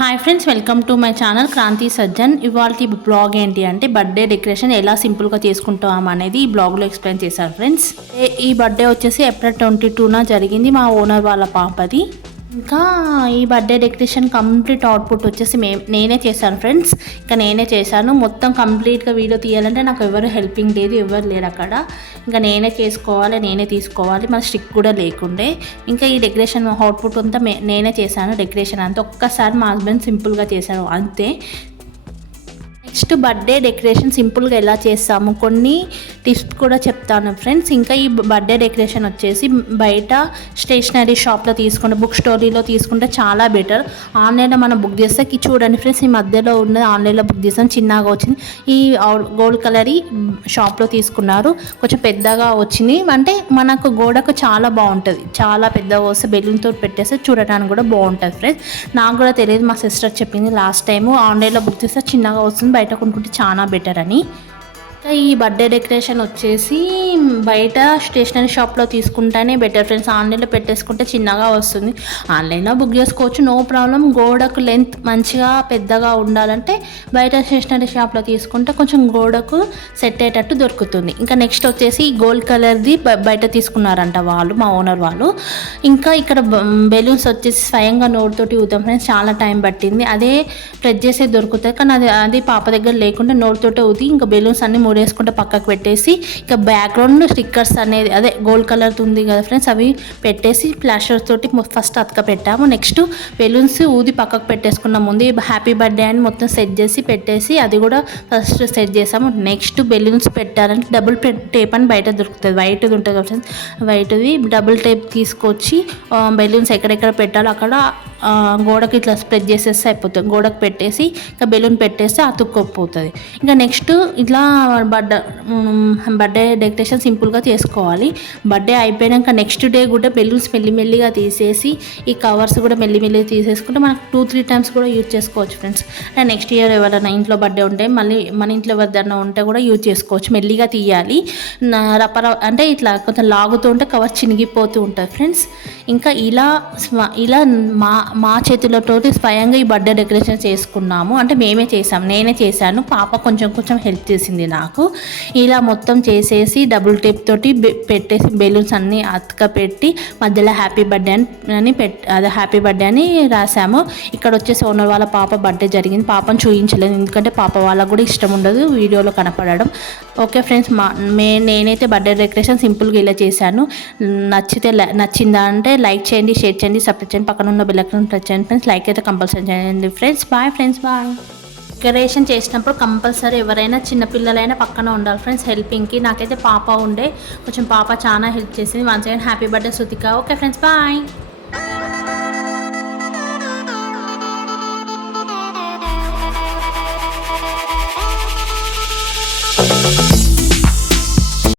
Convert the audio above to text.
Hi friends, welcome to my channel Kranthi Sajjan. ఇవాళ blog ఏంటి అంటే బర్త్డే డెకరేషన్ ఎలా సింపుల్గా చేసుకుంటాం అనేది ఈ బ్లాగ్లో ఎక్స్ప్లెయిన్ చేశారు ఫ్రెండ్స్. ఈ బర్త్డే వచ్చేసి ఏప్రిల్ 22న జరిగింది, మా ఓనర్ వాళ్ళ పాపది. ఇంకా ఈ బర్త్డే డెకరేషన్ కంప్లీట్ అవుట్పుట్ వచ్చేసి నేనే చేశాను ఫ్రెండ్స్. ఇంకా నేనే చేశాను మొత్తం కంప్లీట్గా. వీడియో తీయాలంటే నాకు ఎవరు హెల్పింగ్ లేదు, ఎవరు లేరు అక్కడ. ఇంకా నేనే చేసుకోవాలి, నేనే తీసుకోవాలి, మన స్టిక్ కూడా లేకుండే. ఇంకా ఈ డెకరేషన్ అవుట్పుట్ అంతా నేనే చేశాను. డెకరేషన్ అంతా ఒక్కసారి మా హస్బెండ్ సింపుల్గా చేశాను అంతే. నెక్స్ట్ బర్త్డే డెకరేషన్ సింపుల్గా ఎలా చేస్తాము కొన్ని టిప్స్ కూడా చెప్తాను ఫ్రెండ్స్. ఇంకా ఈ బర్త్డే డెకరేషన్ వచ్చేసి బయట స్టేషనరీ షాప్లో తీసుకుంటే, బుక్ స్టోరీలో తీసుకుంటే చాలా బెటర్. ఆన్లైన్లో మనం బుక్ చేస్తే చూడండి ఫ్రెండ్స్, ఈ మధ్యలో ఉన్నది ఆన్లైన్లో బుక్ చేసాం, చిన్నగా వచ్చింది. ఈ గోల్డ్ కలర్ షాప్లో తీసుకున్నారు, కొంచెం పెద్దగా వచ్చింది. అంటే మనకు గోడకు చాలా బాగుంటుంది, చాలా పెద్దగా వస్తే బెలూన్తో పెట్టేస్తే చూడటానికి కూడా బాగుంటుంది ఫ్రెండ్స్. నాకు కూడా తెలియదు, మా సిస్టర్ చెప్పింది లాస్ట్ టైము. ఆన్లైన్లో బుక్ చేస్తే చిన్నగా వస్తుంది, బయట కొనుక్కుంటే చాలా బెటర్ అని. ఈ బర్త్డే డెకరేషన్ వచ్చేసి బయట స్టేషనరీ షాప్లో తీసుకుంటేనే బెటర్ ఫ్రెండ్స్. ఆన్లైన్లో పెట్టేసుకుంటే చిన్నగా వస్తుంది. ఆన్లైన్లో బుక్ చేసుకోవచ్చు, నో ప్రాబ్లం. గోడకు లెంత్ మంచిగా పెద్దగా ఉండాలంటే బయట స్టేషనరీ షాప్లో తీసుకుంటే కొంచెం గోడకు సెట్ అయ్యేటట్టు దొరుకుతుంది. ఇంకా నెక్స్ట్ వచ్చేసి గోల్డ్ కలర్ది బయట తీసుకున్నారంట వాళ్ళు, మా ఓనర్ వాళ్ళు. ఇంకా ఇక్కడ బెలూన్స్ వచ్చేసి స్వయంగా నోటితోటి ఊతాం ఫ్రెండ్స్, చాలా టైం పట్టింది. అదే ప్రెస్ చేసే దొరుకుతాయి, కానీ అది పాప దగ్గర లేకుండా నోటితోటే ఊతి ఇంకా బెలూన్స్ అన్ని వేసుకుంటే పక్కకు పెట్టేసి, ఇక బ్యాక్గ్రౌండ్ స్టిక్కర్స్ అనేది అదే గోల్డ్ కలర్ ఉంది కదా ఫ్రెండ్స్, అవి పెట్టేసి ప్లాస్టర్ తోటి ఫస్ట్ అతక పెట్టాము. నెక్స్ట్ బెలూన్స్ ఊది పక్కకు పెట్టేసుకున్నాం. ముందు హ్యాపీ బర్త్డే అని మొత్తం సెట్ చేసి పెట్టేసి అది కూడా ఫస్ట్ సెట్ చేసాము. నెక్స్ట్ బెలూన్స్ పెట్టాలంటే డబుల్ టేప్ అని బయట దొరుకుతుంది, వైట్ది ఉంటుంది కదా ఫ్రెండ్స్, వైట్ది డబుల్ టేప్ తీసుకొచ్చి బెలూన్స్ ఎక్కడెక్కడ పెట్టాలో అక్కడ గోడకి ఇట్లా స్ప్రెడ్ చేసేస్తే అయిపోతుంది. గోడకు పెట్టేసి ఇంకా బెలూన్ పెట్టేస్తే అతుక్కోపోతుంది. ఇంకా నెక్స్ట్ ఇట్లా బర్త్డే డెకరేషన్ సింపుల్గా చేసుకోవాలి. బర్త్డే అయిపోయాక నెక్స్ట్ డే కూడా బెలూన్స్ మెల్లిమెల్లిగా తీసేసి ఈ కవర్స్ కూడా మెల్లిమెల్లిగా తీసేసుకుంటే మనకు 2-3 టైమ్స్ కూడా యూజ్ చేసుకోవచ్చు ఫ్రెండ్స్. నెక్స్ట్ ఇయర్ ఎవరైనా ఇంట్లో బర్త్డే ఉంటే మళ్ళీ మన ఇంట్లో ఎవరిదన్నా ఉంటే కూడా యూజ్ చేసుకోవచ్చు. మెల్లిగా తీయాలి, అంటే ఇట్లా కొంచెం లాగుతూ ఉంటే కవర్ చినిగిపోతూ ఉంటుంది ఫ్రెండ్స్. ఇంకా ఇలా మా చేతులతోటి స్వయంగా ఈ బర్త్డే డెకరేషన్ చేసుకున్నాము. అంటే మేమే చేసాము, నేనే చేశాను, పాప కొంచెం హెల్ప్ చేసింది నాకు. ఇలా మొత్తం చేసేసి డబుల్ టేప్ తోటి పెట్టేసి బెలూన్స్ అన్నీ అతక పెట్టి మధ్యలో హ్యాపీ బర్త్డే అని అదే హ్యాపీ బర్త్డే అని రాసాము. ఇక్కడ వచ్చేసి ఓనర్ వాళ్ళ పాప బర్త్డే జరిగింది. పాపను చూపించలేదు, ఎందుకంటే పాప వాళ్ళకు కూడా ఇష్టం ఉండదు వీడియోలో కనపడడం. ఓకే ఫ్రెండ్స్, నేనైతే బర్త్డే డెకరేషన్ సింపుల్గా ఇలా చేశాను. నచ్చిందా అంటే లైక్ చేయండి, షేర్ చేయండి, సబ్స్క్రైబ్ చేయండి, పక్కన ఉన్న బెల్ ఐకాన్ ప్రెస్ చేయండి ఫ్రెండ్స్. లైక్ అయితే కంపల్సరీ చేయండి friends. Bye friends, bye. Decoration చేసినప్పుడు కంపల్సరీ ఎవరైనా చిన్నపిల్లలైనా పక్కన ఉండాలి ఫ్రెండ్స్ హెల్పింగ్కి. నాకైతే పాప ఉండే, కొంచెం పాప చాలా హెల్ప్ చేసింది. Once again happy birthday Sutika. Okay friends, bye.